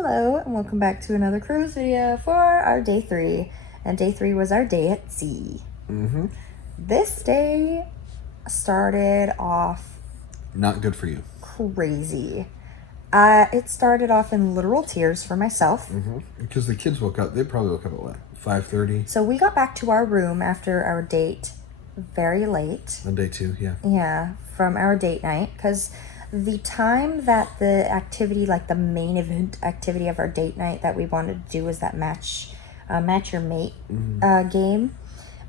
Hello and welcome back to another cruise video for our day 3. And day 3 was our day at sea. This day started off not good for you. Crazy. It started off in literal tears for myself. Because the kids woke up. They probably woke up at what, 5:30? So we got back to our room after our date very late. On day 2, yeah. Yeah, from our date night. Because the time that the activity, like the main event activity of our date night that we wanted to do was that match your mate game,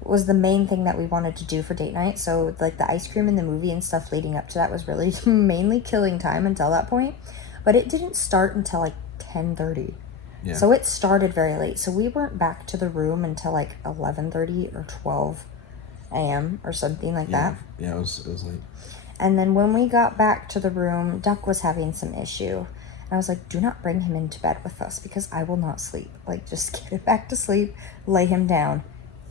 was the main thing that we wanted to do for date night. So like the ice cream in the movie and stuff leading up to that was really mainly killing time until that point. But it didn't start until like 10:30. Yeah. So it started very late. So we weren't back to the room until like 11:30 or 12 a.m. or something like that. Yeah, it was late. And then when we got back to the room, Duck was having some issue. And I was like, do not bring him into bed with us because I will not sleep. Like, just get him back to sleep, lay him down.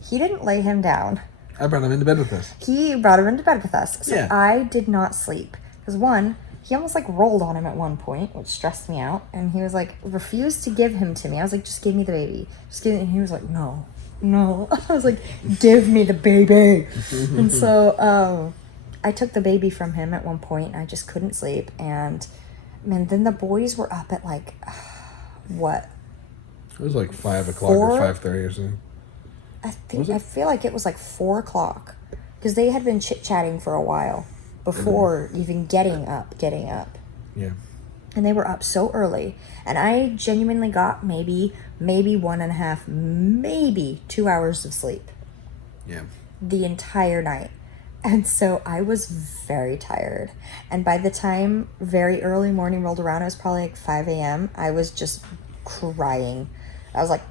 He didn't lay him down. I brought him into bed with us. He brought him into bed with us. So Yeah. I did not sleep. Because one, he almost like rolled on him at one point, which stressed me out. And he was like, refused to give him to me. I was like, just give me the baby. Just give me. And he was like, no. I was like, give me the baby. And so, I took the baby from him at one point, and I just couldn't sleep. And man, then the boys were up at like, what? It was like 5 o'clock 4? or 5:30 or something. I feel like it was like 4 o'clock, because they had been chit-chatting for a while before even getting up. Yeah. And they were up so early, and I genuinely got maybe 1.5, maybe 2 hours of sleep Yeah. the entire night. And so I was very tired. And by the time very early morning rolled around, it was probably like 5 a.m. I was just crying. I was like,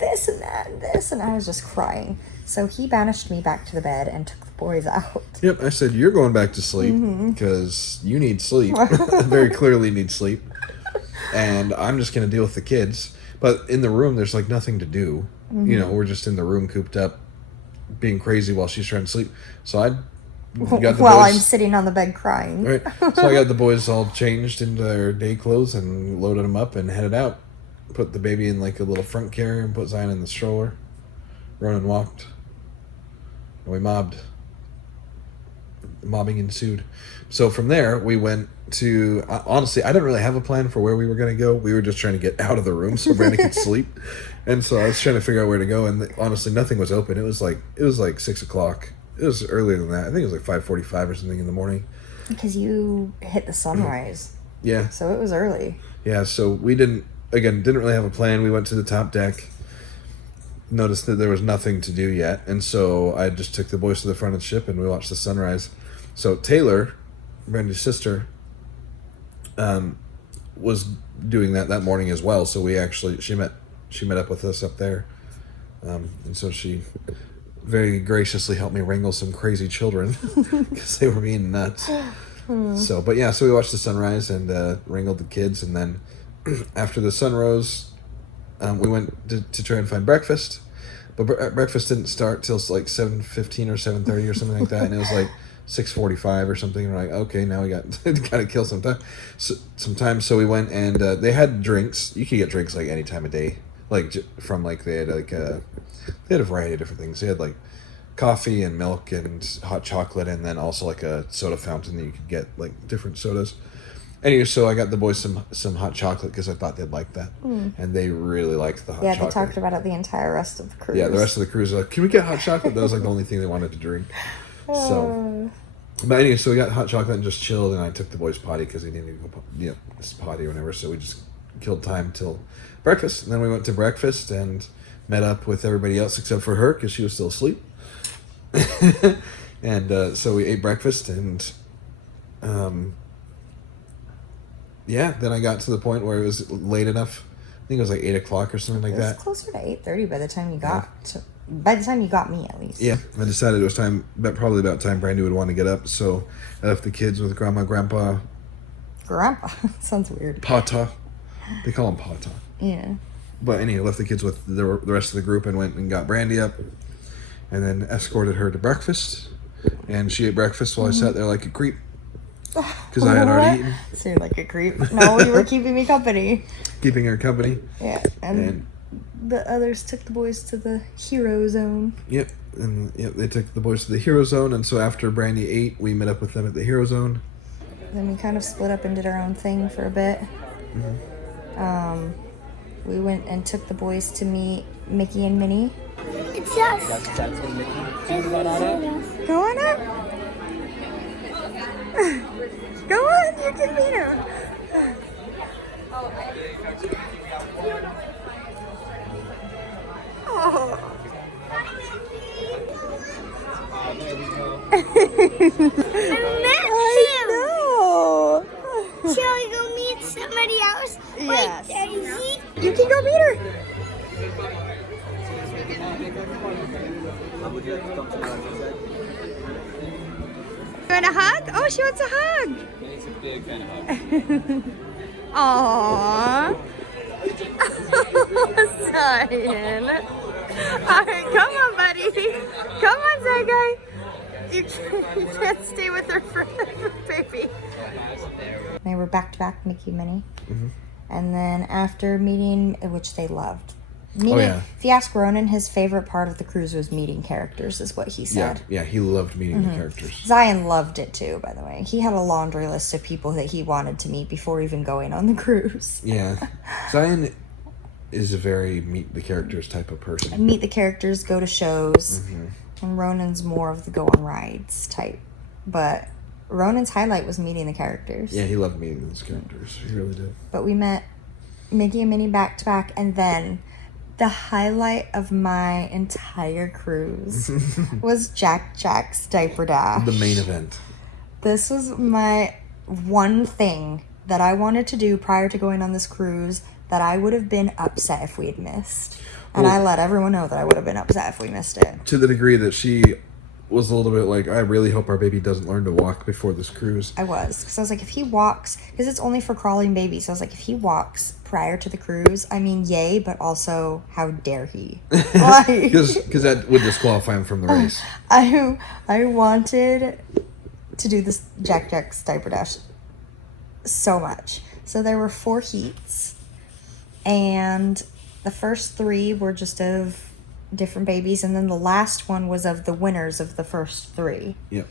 this and that and this. And I was just crying. So he banished me back to the bed and took the boys out. Yep, I said, you're going back to sleep because you need sleep. Very clearly need sleep. And I'm just going to deal with the kids. But in the room, there's like nothing to do. You know, we're just in the room cooped up, being crazy while she's trying to sleep. So I got the While boys, I'm sitting on the bed crying. right. So I got the boys all changed into their day clothes and loaded them up and headed out. Put the baby in like a little front carrier and put Zion in the stroller. Ronan walked. And we mobbed. Mobbing ensued. So from there, we went to... honestly, I didn't really have a plan for where we were going to go. We were just trying to get out of the room so Brandon could sleep. And so I was trying to figure out where to go. And honestly, nothing was open. It was like 6 o'clock. It was earlier than that. I think it was like 5:45 or something in the morning. Because you hit the sunrise. Yeah. So it was early. Yeah, so we didn't really have a plan. We went to the top deck. Noticed that there was nothing to do yet. And so I just took the boys to the front of the ship and we watched the sunrise. So Taylor, Brandy's sister, was doing that morning as well. So she met up with us up there. And so she very graciously helped me wrangle some crazy children because they were being nuts. So we watched the sunrise and wrangled the kids. And then after the sun rose, we went to try and find breakfast. But breakfast didn't start till like 7:15 or 7:30 or something like that. And it was like 6:45 or something. And we're like, okay, now we got to kill some time. So we went and they had drinks. You could get drinks like any time of day. Like from like they had a variety of different things. They had like coffee and milk and hot chocolate, and then also like a soda fountain that you could get like different sodas. Anyway, so I got the boys some hot chocolate because I thought they'd like that, and they really liked the hot chocolate. Yeah, they talked about it the entire rest of the cruise. Yeah, the rest of the cruise was like, can we get hot chocolate? That was like the only thing they wanted to drink. So, but anyway, so we got hot chocolate and just chilled, and I took the boys potty because they needed to go potty or whatever. So we just killed time till breakfast, and then we went to breakfast and met up with everybody else except for her because she was still asleep. And so we ate breakfast, and then I got to the point where it was late enough. I think it was like 8 o'clock or something like that. It was closer to 8:30 by the time you by the time you got me, at least. Yeah, I decided it was time, probably about time Brandy would want to get up, so I left the kids with Grandma, Grandpa. Grandpa? Sounds weird. Pata. They call him Pata. Yeah. But anyway, left the kids with the rest of the group and went and got Brandy up, and then escorted her to breakfast. And she ate breakfast while I sat there like a creep. because I had already eaten. Seemed like a creep. No, you were keeping me company. Keeping her company. Yeah, and the others took the boys to the hero zone. Yep, and they took the boys to the hero zone, and so after Brandy ate, we met up with them at the hero zone. Then we kind of split up and did our own thing for a bit. We went and took the boys to meet Mickey and Minnie. It's us. That's what Mickey. Go on up. Go on, you can meet him. Oh. I met him. No. Shall we go meet somebody else? Yes. Wait, Daisy. You can go meet her. You want a hug? Oh, she wants a hug. It's a big fan of hug. Aww. Zion. Alright, come on, buddy. Come on, Zyguy. You can't stay with her forever, baby. They were back to back, Mickey and Minnie. And then after meeting, which they loved. Meeting, if you ask Ronan, his favorite part of the cruise was meeting characters, is what he said. Yeah, he loved meeting the characters. Zion loved it too, by the way. He had a laundry list of people that he wanted to meet before even going on the cruise. Yeah, Zion is a very meet the characters type of person. Meet the characters, go to shows. And Ronan's more of the go on rides type. But Ronan's highlight was meeting the characters. Yeah, he loved meeting those characters. He really did. But we met Mickey and Minnie back to back, and then the highlight of my entire cruise was Jack's diaper dash. The main event. This was my one thing that I wanted to do prior to going on this cruise that I would have been upset if we had missed. And I let everyone know that I would have been upset if we missed it. To the degree that she was a little bit like, I really hope our baby doesn't learn to walk before this cruise. I was. Because I was like, if he walks, because it's only for crawling babies. So I was like, if he walks prior to the cruise, I mean, yay, but also, how dare he? Because that would disqualify him from the race. I wanted to do this Jack's diaper dash so much. So there were 4 heats. And the first 3 were just of different babies, and then the last one was of the winners of the first 3. Yep.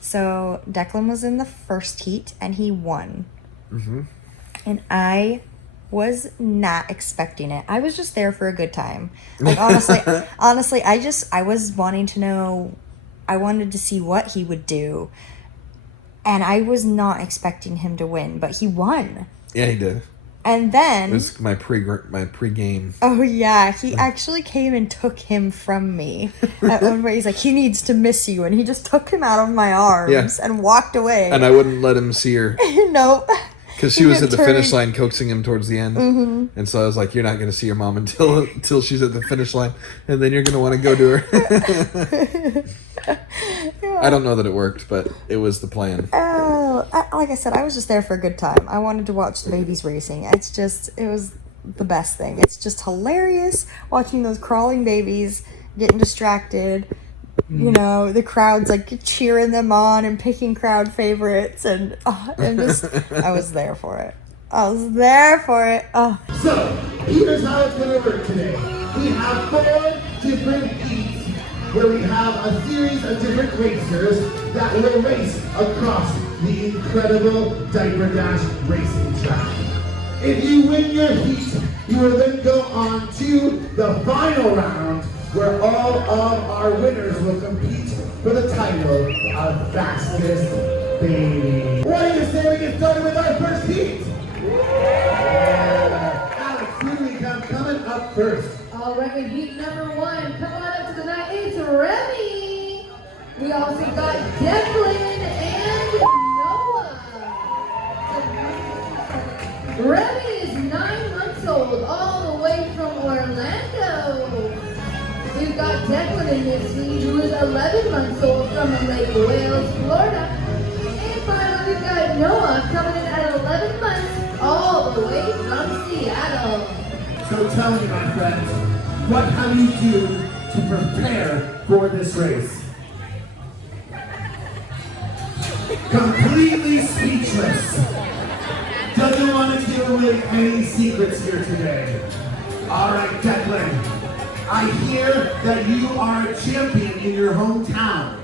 So Declan was in the first heat and he won. And I was not expecting it. I was just there for a good time. Like honestly, I was wanting to know, I wanted to see what he would do. And I was not expecting him to win, but he won. Yeah, he did. And then It was my pre-game. Oh yeah, he actually came and took him from me. At one point, he's like, he needs to miss you, and he just took him out of my arms and walked away. And I wouldn't let him see her Nope. because she was at the finish line coaxing him towards the end. And so I was like, you're not going to see your mom until she's at the finish line, and then you're going to want to go to her. I don't know that it worked, but it was the plan. Like I said, I was just there for a good time. I wanted to watch the babies racing. It was the best thing. It's just hilarious watching those crawling babies getting distracted. You know, the crowd's like cheering them on and picking crowd favorites, and I was there for it. I was there for it. Oh. So, here's how it's going to work today. We have 4 different heats where we have a series of different racers that will race across the incredible Diaper Dash racing track. If you win your heat, you will then go on to the final round where all of our winners will compete for the title of Fastest Baby. What do you say we get started with our first heat? Alex, here we come, coming up first. All right, heat number 1. Come on up to the night. It's Remy. We also got Declan and Noah. Remy is 9 months old, all the way from Orlando. We've got Declan in this heat, who is 11 months old from Lake Wales, Florida. And finally, we've got Noah coming in at 11 months, all the way from Seattle. So tell me, my friends, what have you do to prepare for this race? completely speechless. Doesn't want to give away any secrets here today. All right, Declan. I hear that you are a champion in your hometown.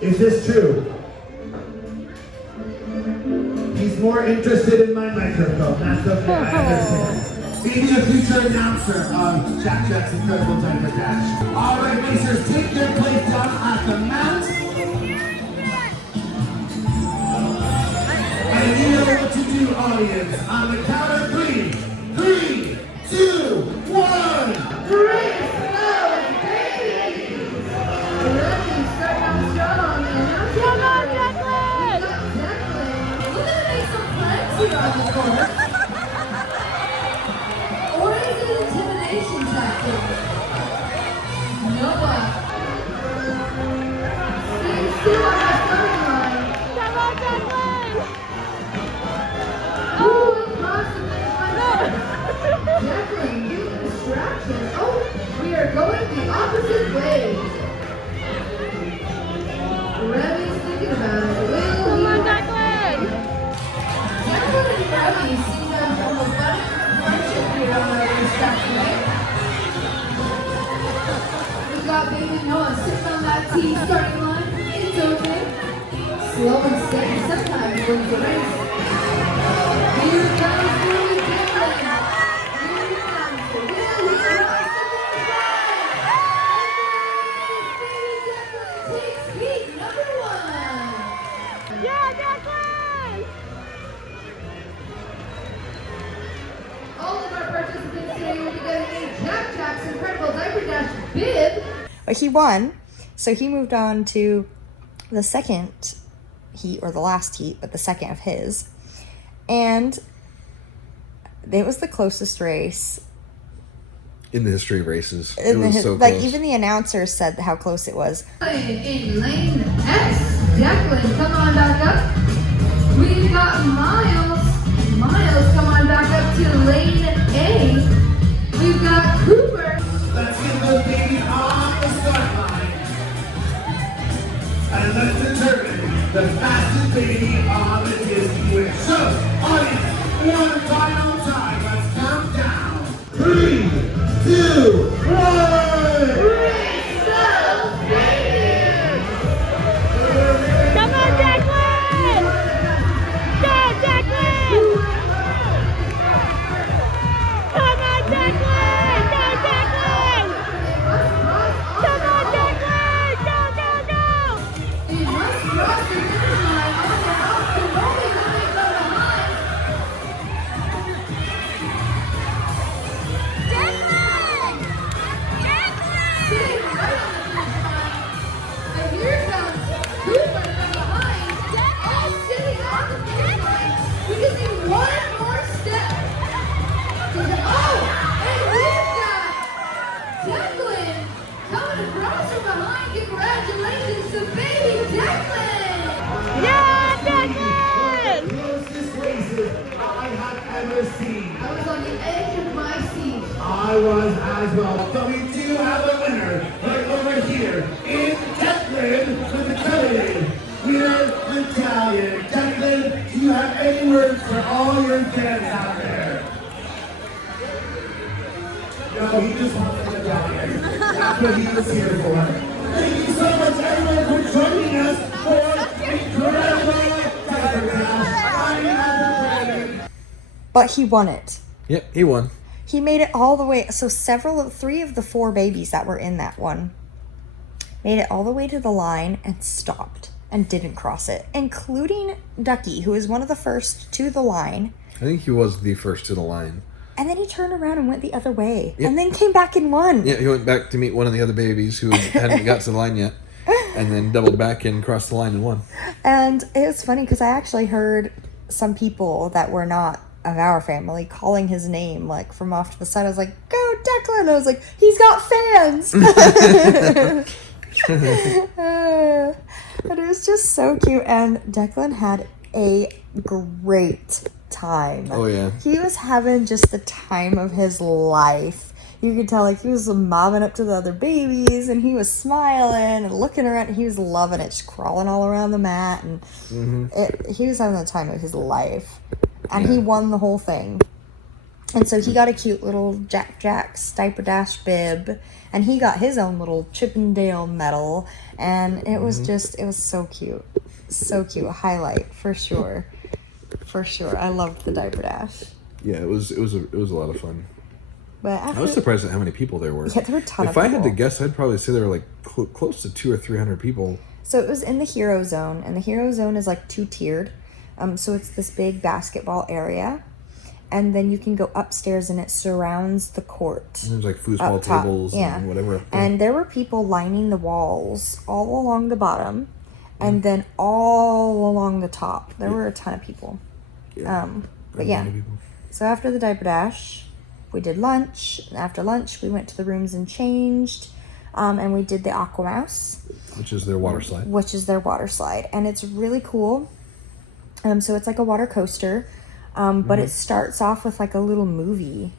Is this true? He's more interested in my microphone. That's okay, I understand. Maybe a future announcer of Jack Jack's Incredible Diaper Dash. All right, racers, take your place down at the mount. And you know what to do, audience. On the count of 3. 3, 2, 1. Race those babies! Ready, starting out strong. And now Come on, we Declan! got Declan. We're gonna make some friends here on the course. Or is it an intimidation tactic? Noah. Stay still on that starting line. Come on, Declan! Oh, across the finish line. Declan, you distraction. Oh, we are going the opposite way. Revy's thinking about it. Will Come he? on, Declan! Declan and Revy seem to have formed a budding friendship here on the racetrack today. We got baby Noah sitting on that T starting line. It's okay. Slow and steady sometimes wins the race. Here comes Willie Declan. Here he comes. Will he rise to the line? Baby Declan takes heat number 1. Yeah, Declan! All of our participants today will be getting a Jack Jack's Incredible Diaper Dash bib. But he won, so he moved on to the second heat, or the last heat, but the second of his. And it was the closest race. In the history of races. It In the was his- so like, close. even the announcers said how close it was. In lane X, Declan, come on back up. We've got Miles. Miles, come on back up to lane A. We've got Cooper. Let's get those babies on the start line. And let's determine the fastest baby on the Disney Wish. So, audience, one final time. Let's count down. 3, 2, 1. Race those babies! Come on, Declan! Go, Declan! Come on, Declan! Go, Declan! Come on, Declan! Go, go, go! They must cross the finish line on their own. They're only coming from behind. Sitting right on the finish line. And here comes Cooper from behind. All sitting on the finish line. We just need one more step. Oh, and we've got Declan coming across from behind. Congratulations to baby Declan. Yeah, Declan! Closest races I have ever seen. I was on the edge of my seat. I was as well. So we do have a winner right over here in Declan with the coveted Winner Italian. Declan, do you have any words for all your fans out there? No, he just wants to get down here. That's what he was here for. Thank you so much, everyone, for joining us for Incredible Diaper Dash. I am Brandon. But he won it. Yep, he won. He made it all the way. So 3 of the 4 babies that were in that one made it all the way to the line and stopped and didn't cross it, including Ducky, who was one of the first to the line. I think he was the first to the line. And then he turned around and went the other way, Yep. and then came back and won. Yeah, he went back to meet one of the other babies who hadn't got to the line yet, and then doubled back and crossed the line and won. And it was funny because I actually heard some people that were not of our family calling his name, like, from off to the side. I was like, "Go Declan!" I was like, "He's got fans!" But it was just so cute, and Declan had a great time. Oh, yeah. He was having just the time of his life. you could tell like he was mobbing up to the other babies, and he was smiling and looking around. He was loving it, just crawling all around the mat, and he was having the time of his life. And he won the whole thing. And so he got a cute little Jack Jack's Diaper Dash bib, and he got his own little Chippendale medal, and it was just, it was so cute. So cute. A highlight, for sure. For sure. I loved the Diaper Dash. Yeah, it was a lot of fun. But I was surprised at how many people there were. Yeah, there were a ton of If I had to people. guess, I'd probably say there were like close to 200 or 300 people. So it was in the Hero Zone, and the Hero Zone is like 2-tiered. So it's this big basketball area, and then you can go upstairs, and it surrounds the court. There's like foosball Up top, tables yeah. and whatever. Up there. And there were people lining the walls all along the bottom, and then all along the top. There were a ton of people. But yeah. So after the Diaper Dash, we did lunch. And after lunch, we went to the rooms and changed. And we did the Aquamouse, Which is their water slide. which is their water slide. And it's really cool. So it's like a water coaster. But it starts off with like a little movie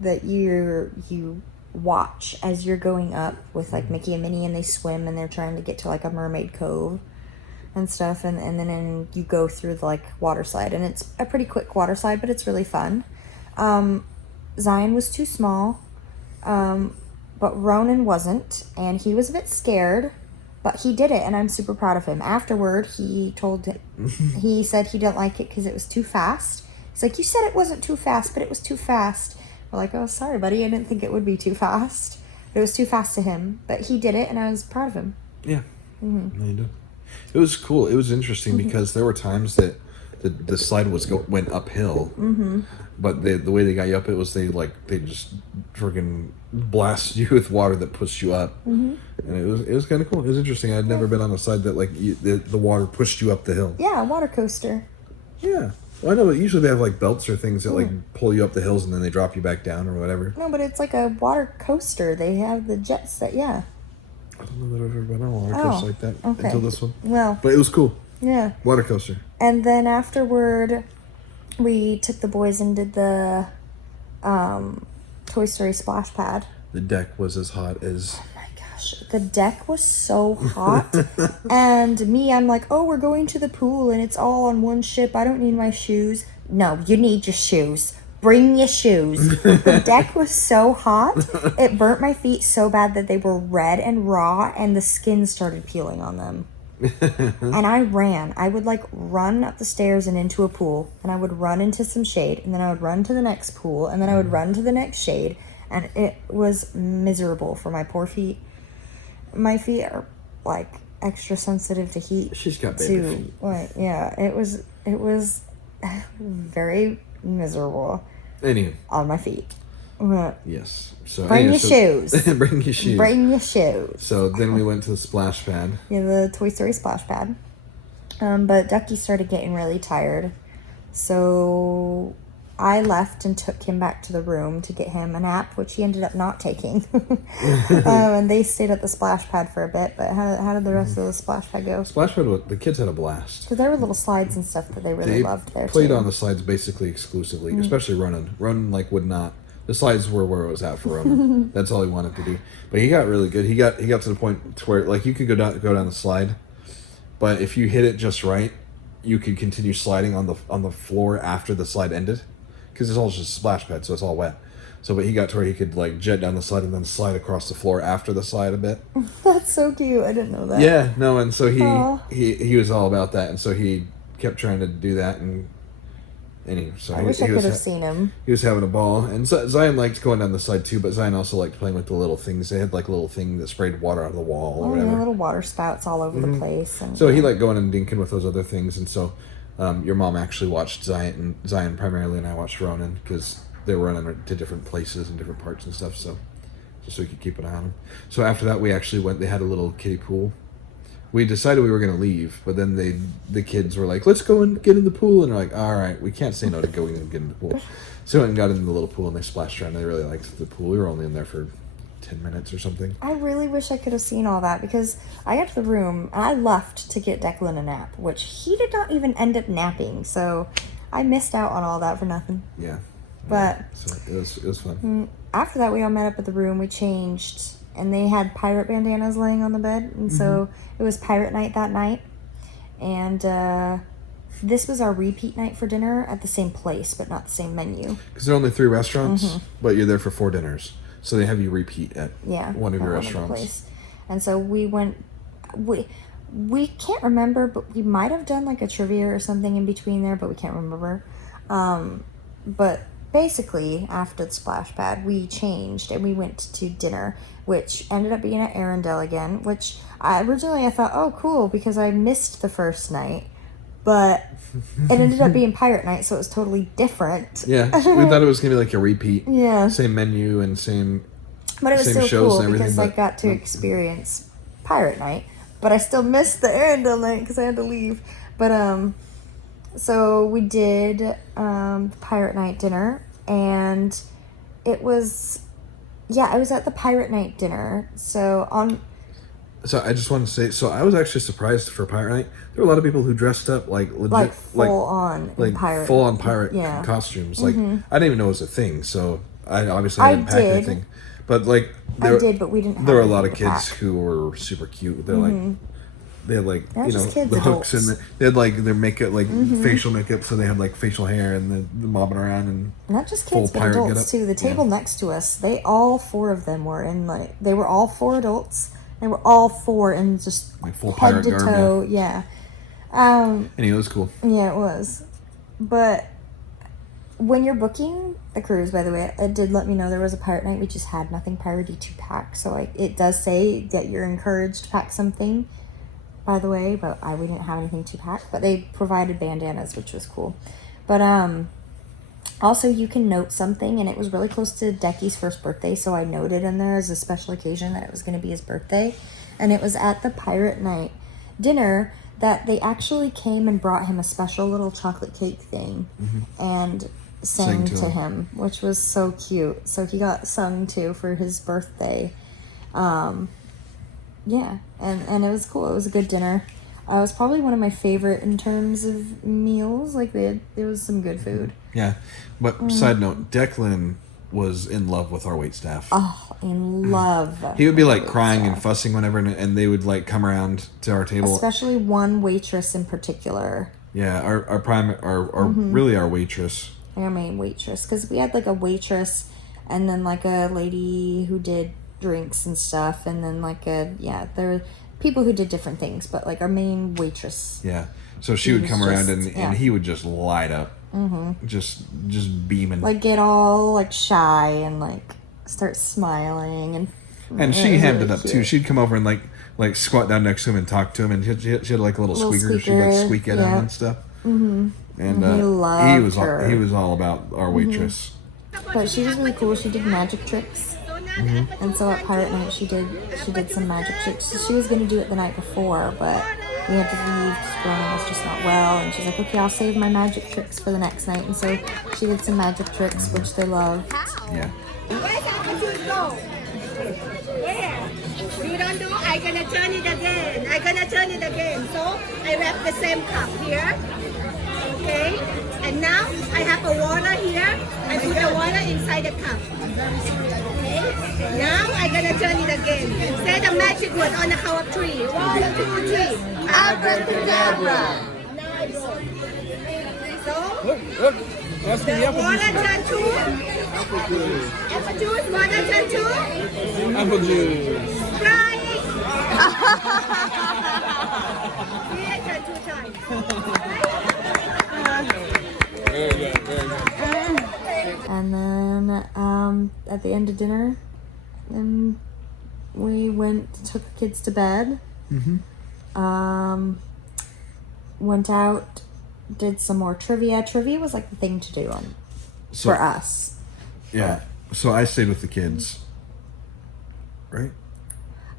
that you watch as you're going up with like Mickey and Minnie, and they swim, and they're trying to get to like a mermaid cove and stuff, and then you go through the like water slide, and it's a pretty quick water slide, but it's really fun. Zion was too small, but Ronan wasn't, and he was a bit scared, but he did it, and I'm super proud of him. Afterward, he said he didn't like it because it was too fast. He's like, you said it wasn't too fast, but it was too fast. We're like, oh, sorry, buddy, I didn't think it would be too fast. It was too fast to him, but he did it, and I was proud of him. Yeah. No, you did. It was cool. It was interesting because there were times that the slide went uphill, but the way they got you up, it was they just freaking blast you with water that pushed you up, and it was kind of cool. It was interesting. I'd never been on a slide that like the water pushed you up the hill. Yeah, a water coaster. Yeah. Well, I know, but usually they have like belts or things that like pull you up the hills and then they drop you back down or whatever. No, but it's like a water coaster. They have the jets that, yeah. I don't know that I've ever been on a water coaster like that okay. until this one. Well, But it was cool. yeah. Water coaster. And then afterward, we took the boys and did the Toy Story splash pad. The deck was as hot as... Oh my gosh, the deck was so hot. And me, I'm like, oh, we're going to the pool and it's all on one ship. I don't need my shoes. No, you need your shoes. Bring your shoes. The deck was so hot, it burnt my feet so bad that they were red and raw, and the skin started peeling on them. And I ran. I would like run up the stairs and into a pool, and I would run into some shade, and then I would run to the next pool, and then I would run to the next shade, and it was miserable for my poor feet. My feet are like extra sensitive to heat. She's got baby too. feet. Like, yeah, it was very miserable Anyway, on my feet. yes. So Bring anyway, your shoes. Bring your shoes. Bring your shoes. So then we went to the splash pad. Yeah, the Toy Story splash pad. But Ducky started getting really tired. So I left and took him back to the room to get him a nap, which he ended up not taking. And they stayed at the splash pad for a bit. But how did the rest of the splash pad go? Splash pad, the kids had a blast. Because there were little slides and stuff that they really They loved there played too. on the slides basically exclusively, especially Ronan. Ronan like would not. The slides were where it was at for Ronan. That's all he wanted to do. But he got really good. He got to the point to where like you could go down the slide, but if you hit it just right, you could continue sliding on the floor after the slide ended, because it's all just a splash pad, so it's all wet. So, but he got to where he could like jet down the slide and then slide across the floor after the slide a bit. That's so cute. I didn't know that. Yeah, no, and so Aw. he was all about that, and so he kept trying to do that, and so I he, wish I he could was have seen him. he was having a ball, and Zion liked going down the slide too, but Zion also liked playing with the little things. They had like a little thing that sprayed water out of the wall or Oh, whatever. yeah, little water spouts all over the place. And So he liked going and dinking with those other things, and so your mom actually watched Zion primarily, and I watched Ronan because they were running to different places and different parts and stuff. So just so we could keep an eye on them. So after that, we actually went. They had a little kiddie pool. We decided we were going to leave, but then the kids were like, let's go and get in the pool. And they're like, all right, we can't say no to going and getting in the pool. So we went and got in the little pool, and they splashed around. They really liked the pool. We were only in there for 10 minutes or something. I really wish I could have seen all that, because I got to the room and I left to get Declan a nap, which he did not even end up napping. So I missed out on all that for nothing. Yeah. But So it was fun. after that, we all met up at the room. We changed, and they had pirate bandanas laying on the bed, and so it was pirate night that night. And this was our repeat night for dinner at the same place, but not the same menu. Because there are only 3 restaurants, but you're there for 4 dinners. So they have you repeat at one of your at restaurants. place. And so we went. We can't remember, but we might have done like a trivia or something in between there, but we can't remember. But basically, after the splash pad, we changed and we went to dinner, which ended up being at Arendelle again. Which originally I thought, oh, cool, because I missed the first night, but it ended up being pirate night, so it was totally different. Yeah, we thought it was gonna be like a repeat. Yeah. Same menu and same. But it was same still shows cool and everything, because I but- got to experience pirate night, but I still missed the Arendelle night because I had to leave. But so we did pirate night dinner, and it was I was at the pirate night dinner. So I just want to say, so I was actually surprised for Pirate Night. There were a lot of people who dressed up like legit, like full on pirate, full on pirate Yeah. costumes. Like I didn't even know it was a thing. So I obviously I didn't pack did. anything. But like I did, but we didn't. Have there were a lot of anything to kids pack. who were super cute. They're like. They had like They're you know just kids, the hooks adults. and they had like their makeup like facial makeup, so they had like facial hair and the mobbing around and Not just full kids, but pirate adults getup. too. The table next to us, all 4 of them were in they were all 4 adults. They were all 4 in just Like full head pirate to garb, toe. Yeah. anyway, it was cool. Yeah, it was. But when you're booking a cruise, by the way, it did let me know there was a pirate night. We just had nothing piratey to pack. So it does say that you're encouraged to pack something, by the way, but we didn't have anything to pack. But they provided bandanas, which was cool. But also you can note something, and it was really close to Decky's first birthday, so I noted in there as a special occasion that it was going to be his birthday. And it was at the pirate night dinner that they actually came and brought him a special little chocolate cake thing and sang to him, which was so cute. So he got sung to for his birthday. Yeah, and it was cool. It was a good dinner. It was probably one of my favorite in terms of meals. Like there was some good food. Yeah, but side note, Declan was in love with our wait staff. Oh, in love. He would be like crying and fussing whenever, and they would like come around to our table. Especially one waitress in particular. Yeah, our really our waitress. Our main waitress, because we had like a waitress, and then like a lady who did drinks and stuff, and then like there were people who did different things, but like our main waitress. Yeah, so she would come around just- and he would just light up, just beaming. Like get all like shy and like start smiling And it she was hammed really it up too. cute. She'd come over and like squat down next to him and talk to him, and she had like a little squeaker. She'd like squeaker, squeak at him yeah. and stuff. And he loved her. he was all about our waitress. But she was really cool. She did magic tricks. And so at Pirate Night she did some magic tricks. So she was gonna do it the night before, but we had to leave because Brona was just not well, and she's like, okay, I'll save my magic tricks for the next night. And so she did some magic tricks, which they loved. Yeah. Where's our shoes go? Where? You don't do? I'm gonna turn it again. So I wrap the same cup here. Okay? And now I have a water here. I put the water inside the cup. Okay? Now I'm gonna turn it again. Say the magic word on the count of 3. 1, 2, 3. Abracadabra. Now I go. So the water turn to apple juice. Water turn to Apple juice. Sprite. See, I turn 2 times. Very good, very good. And then at the end of dinner, then we took the kids to bed. Went out, did some more trivia. Trivia was like the thing to do for us. Yeah. So I stayed with the kids. Right?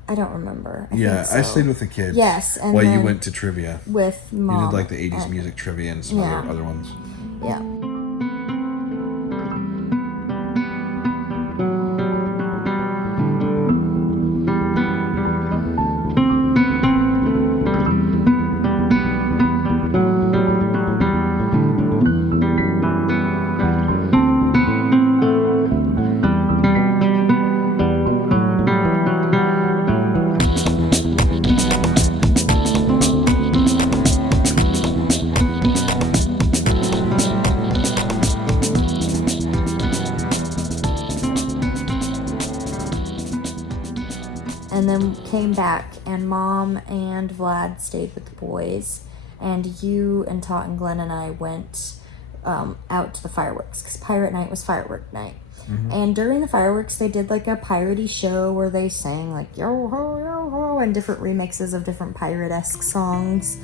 I don't remember. I Yeah, think so. I stayed with the kids. Yes, and while you then went to trivia. with mom. You did like the 80s and- music trivia and some Yeah. other ones. Yeah. and then came back, and Mom and Vlad stayed with the boys, and you and Tot and Glenn and I went out to the fireworks, because Pirate Night was firework night. And during the fireworks, they did like a piratey show where they sang like yo ho, and different remixes of different pirate-esque songs.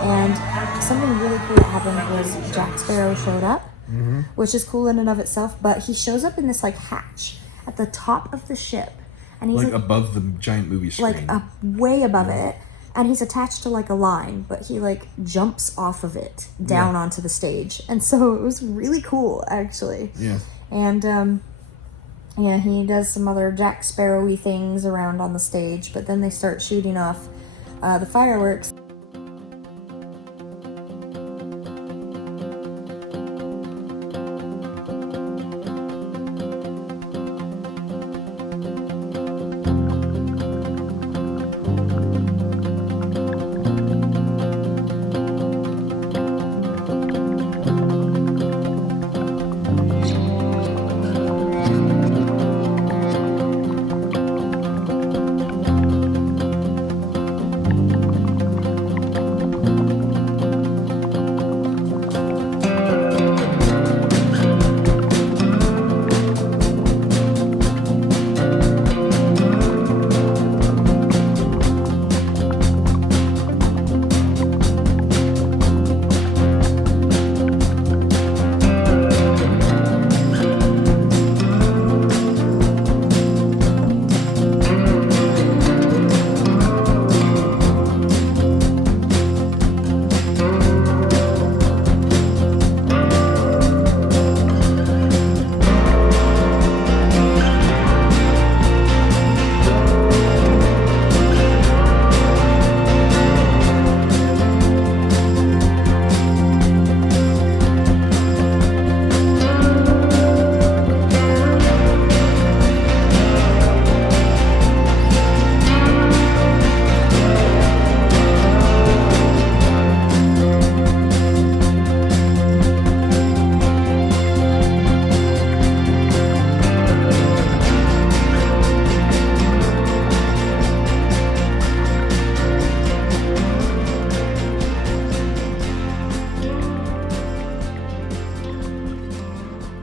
And something really cool that happened was Jack Sparrow showed up, which is cool in and of itself, but he shows up in this like hatch at the top of the ship, and he's Like above the giant movie screen. like way above it, and he's attached to like a line, but he like jumps off of it down onto the stage, and so it was really cool actually. Yeah. And yeah, he does some other Jack Sparrow-y things around on the stage, but then they start shooting off the fireworks.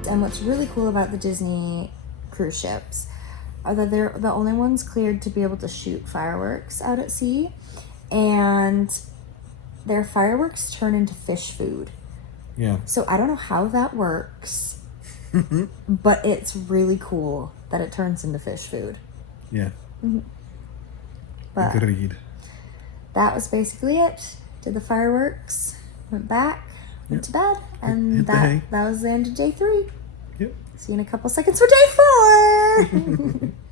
And what's really cool about the Disney cruise ships are that they're the only ones cleared to be able to shoot fireworks out at sea, and their fireworks turn into fish food. Yeah. So I don't know how that works, but it's really cool that it turns into fish food. Yeah. But Agreed. that was basically it. Did the fireworks, went back, went to bed, and Hit the hay. that was the end of day 3. Yep. See you in a couple seconds for day 4.